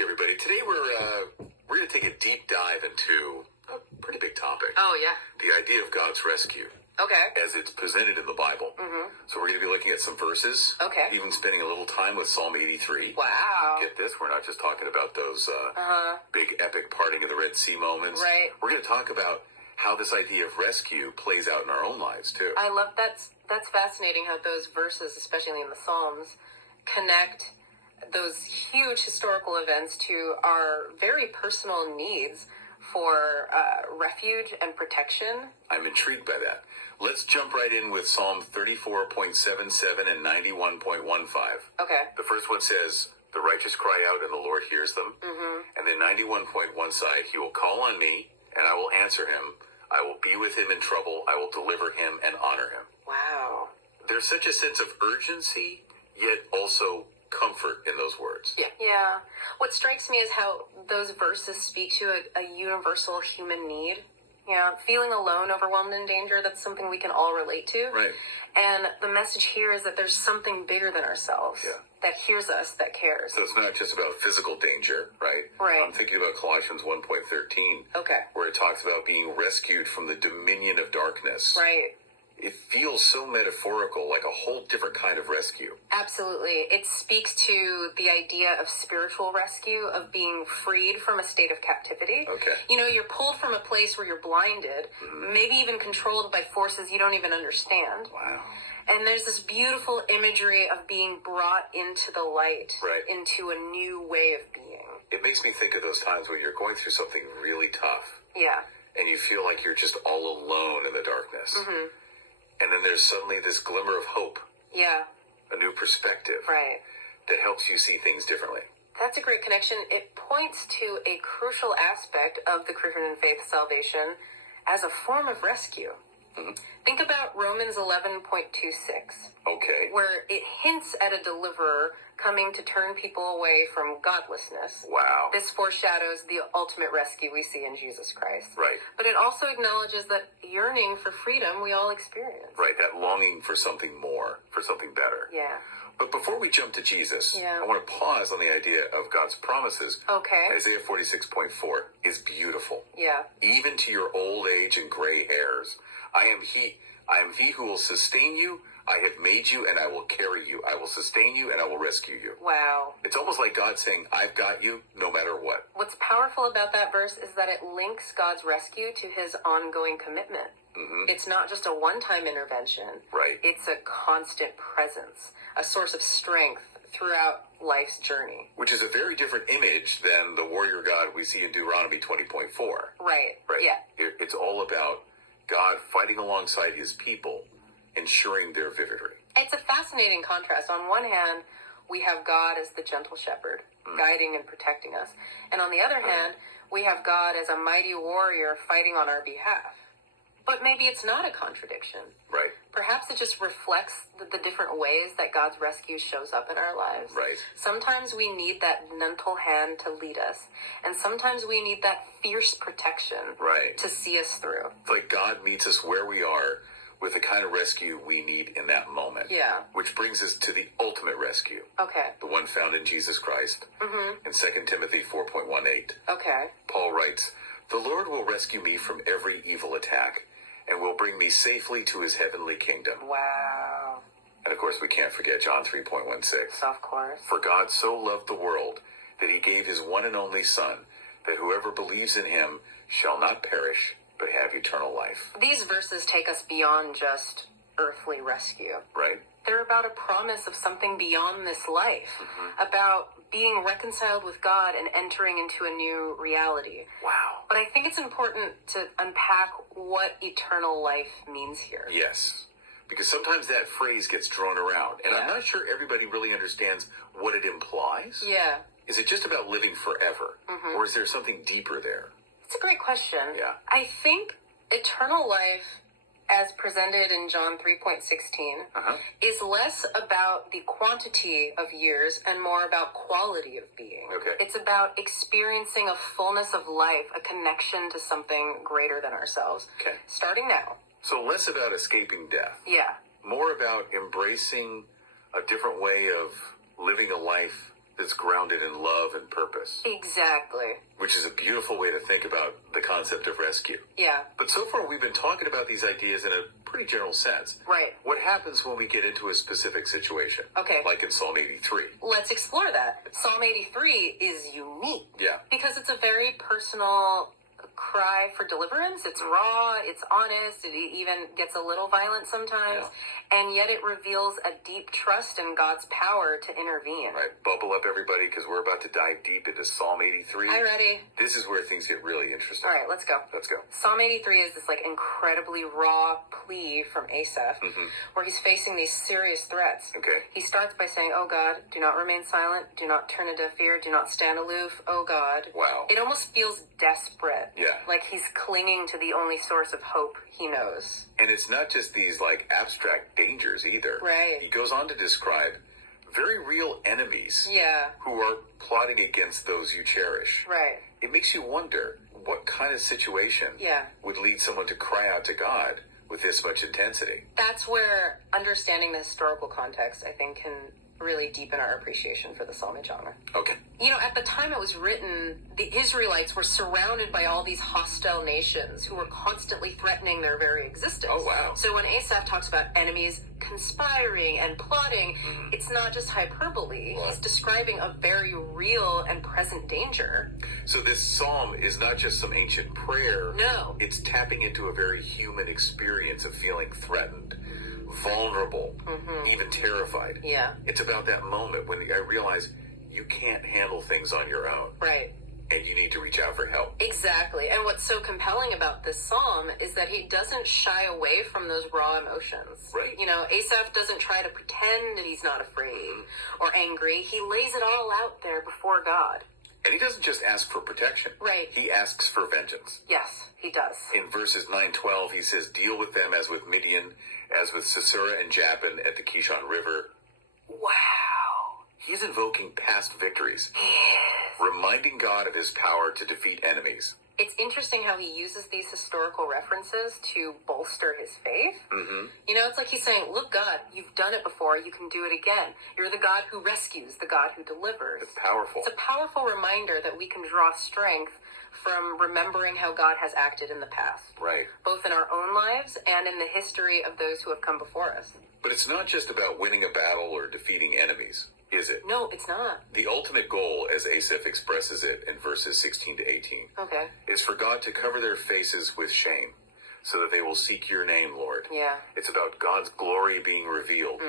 back, everybody. Today we're going to take a deep dive into a pretty big topic. Oh, yeah. The idea of God's rescue. Okay. As it's presented in the Bible. Mm-hmm. So we're going to be looking at some verses. Okay. Even spending a little time with Psalm 83. Wow. Get this, we're not just talking about those big epic parting of the Red Sea moments. Right. We're going to talk about how this idea of rescue plays out in our own lives, too. I love that's fascinating how those verses, especially in the Psalms, connect those huge historical events to our very personal needs for refuge and protection. I'm intrigued by that. Let's jump right in with Psalm 34.77 and 91.15. Okay. The first one says, the righteous cry out and the Lord hears them. Mm-hmm. And then 91.1 side, he will call on me and I will answer him. I will be with him in trouble. I will deliver him and honor him. Wow. There's such a sense of urgency, yet also comfort in those words. Yeah. What strikes me is how those verses speak to a universal human need. Yeah, feeling alone, overwhelmed, in danger, that's something we can all relate to. Right. And the message here is that there's something bigger than ourselves that hears us, that cares. So it's not just about physical danger, right? Right. I'm thinking about Colossians 1.13. Okay. Where it talks about being rescued from the dominion of darkness. Right. It feels so metaphorical, like a whole different kind of rescue. Absolutely. It speaks to the idea of spiritual rescue, of being freed from a state of captivity. Okay. You know, you're pulled from a place where you're blinded, maybe even controlled by forces you don't even understand. Wow. And there's this beautiful imagery of being brought into the light, right, into a new way of being. It makes me think of those times when you're going through something really tough. Yeah. And you feel like you're just all alone in the darkness. Mm-hmm. And then there's suddenly this glimmer of hope. Yeah. A new perspective. Right. That helps you see things differently. That's a great connection. It points to a crucial aspect of the Christian faith salvation as a form of rescue. Mm-hmm. Think about Romans 11.26. Okay. Where it hints at a deliverer coming to turn people away from godlessness. Wow. This foreshadows the ultimate rescue we see in Jesus Christ. Right. But it also acknowledges that yearning for freedom we all experience. Right, that longing for something more, for something better. Yeah. But before we jump to Jesus, I want to pause on the idea of God's promises. Okay. Isaiah 46.4 is beautiful. Yeah. Even to your old age and gray hairs, I am he who will sustain you. I have made you and I will carry you. I will sustain you and I will rescue you. Wow. It's almost like God saying, I've got you no matter what. What's powerful about that verse is that it links God's rescue to his ongoing commitment. Mm-hmm. It's not just a one-time intervention. Right. It's a constant presence, a source of strength throughout life's journey. Which is a very different image than the warrior God we see in Deuteronomy 20.4. Right. Right. Yeah. It's all about God fighting alongside his people, ensuring their victory. It's a fascinating contrast. On one hand, we have God as the gentle shepherd, guiding and protecting us. And on the other hand, we have God as a mighty warrior fighting on our behalf. But maybe it's not a contradiction. Right. Perhaps it just reflects the different ways that God's rescue shows up in our lives. Right. Sometimes we need that gentle hand to lead us. And sometimes we need that fierce protection to see us through. It's like God meets us where we are with the kind of rescue we need in that moment. Yeah. Which brings us to the ultimate rescue. Okay. The one found in Jesus Christ. Mm-hmm. In 2 Timothy 4.18. Okay. Paul writes, the Lord will rescue me from every evil attack and will bring me safely to his heavenly kingdom. Wow. And of course we can't forget John 3.16. Of course. For God so loved the world that he gave his one and only Son, that whoever believes in him shall not perish, but have eternal life. These verses take us beyond just earthly rescue. Right. They're about a promise of something beyond this life, about being reconciled with God and entering into a new reality. Wow. But I think it's important to unpack what eternal life means here. Yes, because sometimes that phrase gets thrown around, and I'm not sure everybody really understands what it implies. Yeah. Is it just about living forever, or is there something deeper there? It's a great question. Yeah. I think eternal life, as presented in John 3.16, is less about the quantity of years and more about quality of being. Okay. It's about experiencing a fullness of life, a connection to something greater than ourselves. Okay. Starting now. So less about escaping death. Yeah. More about embracing a different way of living a life that's grounded in love and purpose. Exactly. Which is a beautiful way to think about the concept of rescue. Yeah. But so far we've been talking about these ideas in a pretty general sense. Right. What happens when we get into a specific situation? Okay. Like in Psalm 83. Let's explore that. Psalm 83 is unique. Yeah. Because it's a very personal cry for deliverance. It's raw, it's honest, it even gets a little violent sometimes, and yet it reveals a deep trust in God's power to intervene. Right, buckle up everybody, because we're about to dive deep into Psalm 83. I'm ready. This is where things get really interesting. All right, let's go. Let's go. Psalm 83 is this like incredibly raw plea from Asaph, where he's facing these serious threats. Okay. He starts by saying, "Oh God, do not remain silent, do not turn a deaf ear, do not stand aloof, oh God." Wow. It almost feels desperate. Yeah. Like he's clinging to the only source of hope he knows. And it's not just these like abstract dangers either. Right. He goes on to describe very real enemies Yeah. who are plotting against those you cherish. Right. It makes you wonder what kind of situation Yeah. would lead someone to cry out to God with this much intensity. That's where understanding the historical context, I think, can really deepen our appreciation for the psalmic genre. Okay. You know, at the time it was written, the Israelites were surrounded by all these hostile nations who were constantly threatening their very existence. Oh, wow. So when Asaph talks about enemies conspiring and plotting, it's not just hyperbole. Right. He's describing a very real and present danger. So this psalm is not just some ancient prayer. No. It's tapping into a very human experience of feeling threatened, vulnerable, even terrified. Yeah. It's about that moment when I realize you can't handle things on your own. Right. And you need to reach out for help. Exactly. And what's so compelling about this psalm is that he doesn't shy away from those raw emotions. Right. You know, Asaph doesn't try to pretend that he's not afraid or angry. He lays it all out there before God. And he doesn't just ask for protection. Right. He asks for vengeance. Yes, he does. In verses 9-12, he says, "Deal with them as with Midian, as with Sisera and Jabin at the Kishon River." Wow. He's invoking past victories, reminding God of his power to defeat enemies. It's interesting how he uses these historical references to bolster his faith. You know, it's like he's saying, look, God, you've done it before. You can do it again. You're the God who rescues, the God who delivers. It's powerful. It's a powerful reminder that we can draw strength from remembering how God has acted in the past. Right. Both in our own lives and in the history of those who have come before us. But it's not just about winning a battle or defeating enemies, is it? No, it's not. The ultimate goal, as Asaph expresses it in verses 16-18, Okay. is for God to cover their faces with shame, so that they will seek your name, Lord. Yeah. It's about God's glory being revealed,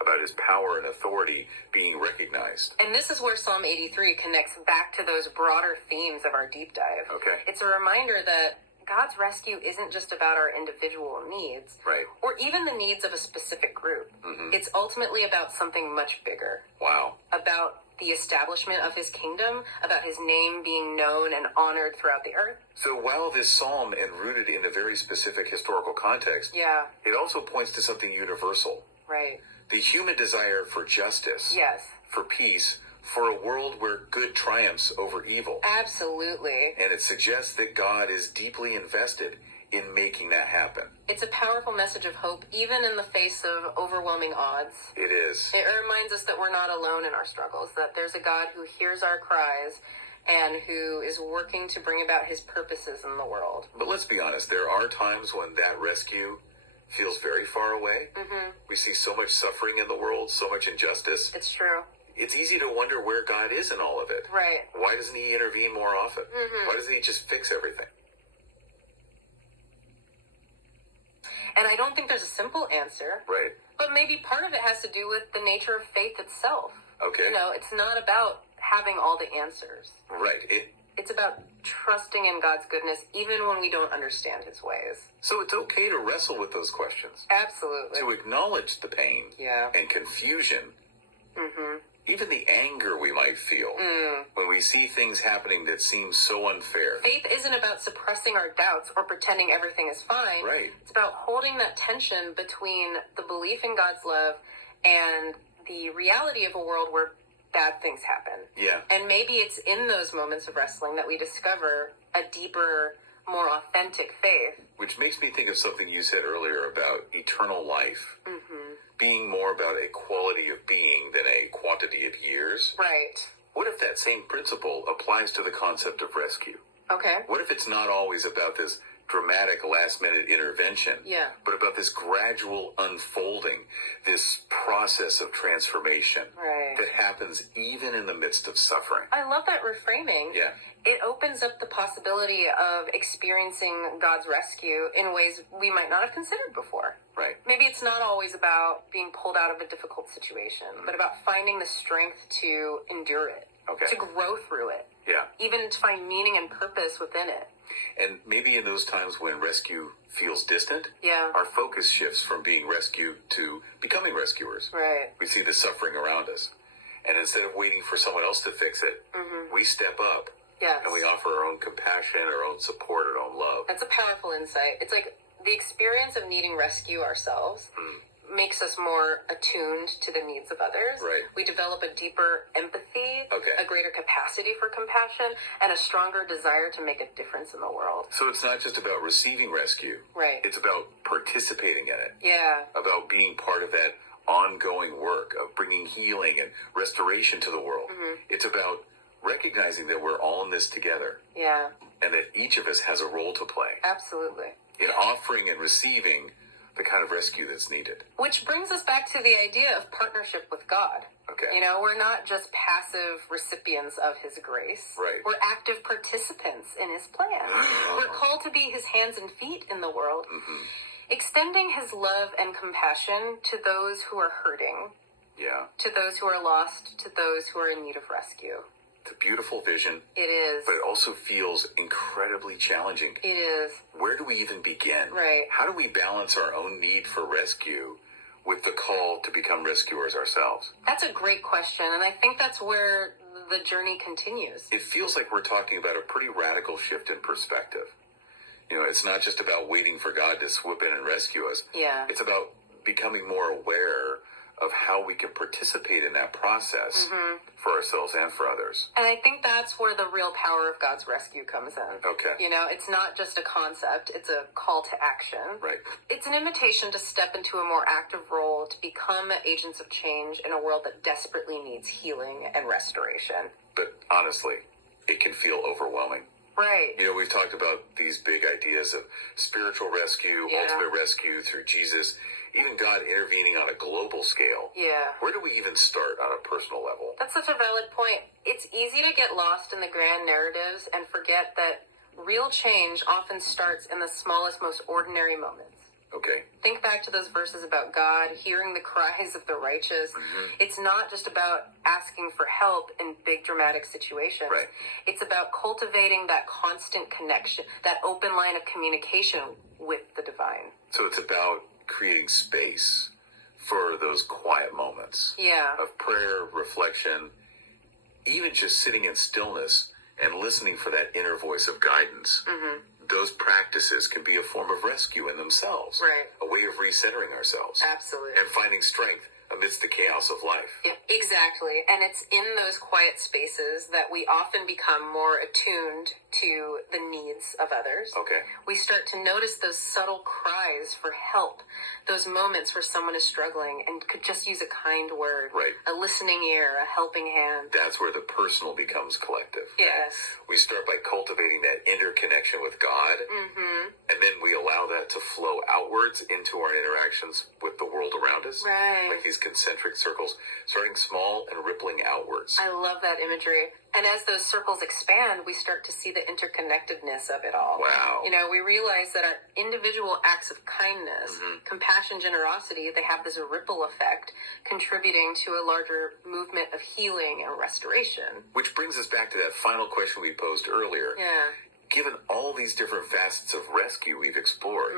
about his power and authority being recognized. And this is where Psalm 83 connects back to those broader themes of our deep dive. Okay. It's a reminder that God's rescue isn't just about our individual needs, Right. or even the needs of a specific group. It's ultimately about something much bigger, Wow. about the establishment of his kingdom, about his name being known and honored throughout the earth. So while this psalm is rooted in a very specific historical context, Yeah, it also points to something universal. right. The human desire for justice, Yes, for peace, for a world where good triumphs over evil. absolutely. And it suggests that God is deeply invested in making that happen. It's a powerful message of hope, even in the face of overwhelming odds. It is. It reminds us that we're not alone in our struggles, that there's a God who hears our cries and who is working to bring about his purposes in the world. But let's be honest, there are times when that rescue feels very far away. We see so much suffering in the world, so much injustice. It's true. It's easy to wonder where God is in all of it. Right. Why doesn't he intervene more often? Why doesn't he just fix everything? And I don't think there's a simple answer, Right. but maybe part of it has to do with the nature of faith itself. Okay. You know, it's not about having all the answers. Right. It's about trusting in God's goodness even when we don't understand his ways. So it's okay to wrestle with those questions, Absolutely. to acknowledge the pain Yeah. and confusion, even the anger we might feel when we see things happening that seem so unfair. Faith isn't about suppressing our doubts or pretending everything is fine. Right. It's about holding that tension between the belief in God's love and the reality of a world where bad things happen. Yeah. And maybe it's in those moments of wrestling that we discover a deeper, more authentic faith. Which makes me think of something you said earlier about eternal life. being more about a quality of being than a quantity of years. Right. What if that same principle applies to the concept of rescue? Okay. What if it's not always about this dramatic last-minute intervention, but about this gradual unfolding, this process of transformation that happens even in the midst of suffering? I love that reframing. Yeah. It opens up the possibility of experiencing God's rescue in ways we might not have considered before. Right. Maybe it's not always about being pulled out of a difficult situation, but about finding the strength to endure it, to grow through it, even to find meaning and purpose within it. And maybe in those times when rescue feels distant, our focus shifts from being rescued to becoming rescuers. Right. We see the suffering around us. And instead of waiting for someone else to fix it, we step up. Yes. And we offer our own compassion, our own support, our own love. That's a powerful insight. It's like the experience of needing rescue ourselves makes us more attuned to the needs of others. Right. We develop a deeper empathy, a greater capacity for compassion, and a stronger desire to make a difference in the world. So it's not just about receiving rescue. Right. It's about participating in it. Yeah. About being part of that ongoing work of bringing healing and restoration to the world. It's about recognizing that we're all in this together. Yeah. And that each of us has a role to play. Absolutely. In offering and receiving the kind of rescue that's needed. Which brings us back to the idea of partnership with God. Okay. You know, we're not just passive recipients of his grace. Right. We're active participants in his plan. We're called to be his hands and feet in the world, extending his love and compassion to those who are hurting, to those who are lost, to those who are in need of rescue. It's a beautiful vision. It is. But it also feels incredibly challenging. It is. Where do we even begin? Right. How do we balance our own need for rescue with the call to become rescuers ourselves? That's a great question, and I think that's where the journey continues. It feels like we're talking about a pretty radical shift in perspective. You know, it's not just about waiting for God to swoop in and rescue us. Yeah. It's about becoming more aware of how we can participate in that process for ourselves and for others. And I think that's where the real power of God's rescue comes in. Okay. You know, it's not just a concept, it's a call to action. Right. It's an invitation to step into a more active role, to become agents of change in a world that desperately needs healing and restoration. But honestly, it can feel overwhelming. Right. You know, we've talked about these big ideas of spiritual rescue, ultimate rescue through Jesus, even God intervening on a global scale. Yeah. Where do we even start on a personal level? That's such a valid point. It's easy to get lost in the grand narratives and forget that real change often starts in the smallest, most ordinary moments. Okay. Think back to those verses about God hearing the cries of the righteous. It's not just about asking for help in big dramatic situations. Right. It's about cultivating that constant connection, that open line of communication with the divine. So it's about creating space for those quiet moments of prayer, reflection, even just sitting in stillness and listening for that inner voice of guidance. Those practices can be a form of rescue in themselves. Right. A way of recentering ourselves. Absolutely. And finding strength amidst the chaos of life. Yeah, exactly. And it's in those quiet spaces that we often become more attuned to the needs of others. Okay. We start to notice those subtle cries for help, those moments where someone is struggling and could just use a kind word, Right. a listening ear, a helping hand. That's where the personal becomes collective. Yes. We start by cultivating that interconnection with God, and then we allow that to flow outwards into our interactions with the world around us. Right. Like these concentric circles, starting small and rippling outwards. I love that imagery. And as those circles expand, we start to see the interconnectedness of it all. Wow. You know, we realize that our individual acts of kindness, compassion, generosity, they have this ripple effect, contributing to a larger movement of healing and restoration. Which brings us back to that final question we posed earlier. Yeah. Given all these different facets of rescue we've explored,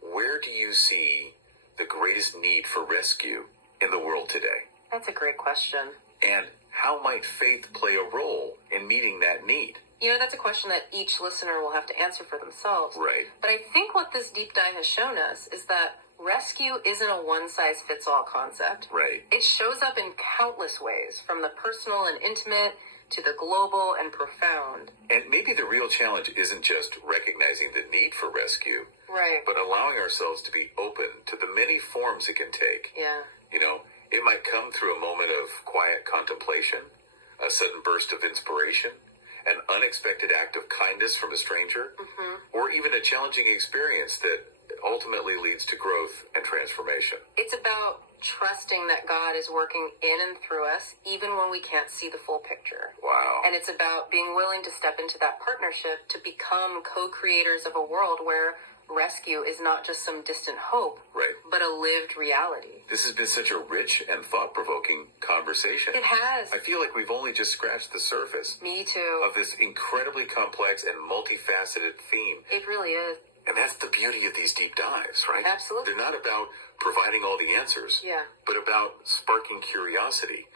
where do you see the greatest need for rescue in the world today? That's a great question. And how might faith play a role in meeting that need? You know, that's a question that each listener will have to answer for themselves. Right. But I think what this deep dive has shown us is that rescue isn't a one-size-fits-all concept. Right. It shows up in countless ways, from the personal and intimate to the global and profound. And maybe the real challenge isn't just recognizing the need for rescue, Right. but allowing ourselves to be open to the many forms it can take. Yeah. It might come through a moment of quiet contemplation, a sudden burst of inspiration, an unexpected act of kindness from a stranger, or even a challenging experience that ultimately leads to growth and transformation. It's about trusting that God is working in and through us, even when we can't see the full picture. Wow. And it's about being willing to step into that partnership to become co-creators of a world where rescue is not just some distant hope, Right. but a lived reality. This has been such a rich and thought-provoking conversation. It has. I feel like we've only just scratched the surface Me too. of this incredibly complex and multifaceted theme. It really is. And that's the beauty of these deep dives, right? Absolutely. They're not about providing all the answers, Yeah. but about sparking curiosity,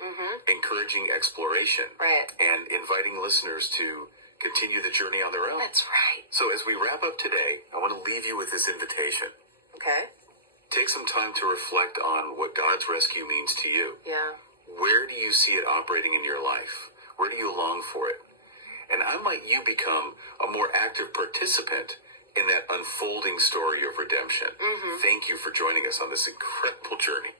encouraging exploration, Right. and inviting listeners to continue the journey on their own. That's right. So as we wrap up today, I want to leave you with this invitation. Okay. Take some time to reflect on what God's rescue means to you. Yeah. Where do you see it operating in your life? Where do you long for it? And how might you become a more active participant in that unfolding story of redemption? Thank you for joining us on this incredible journey.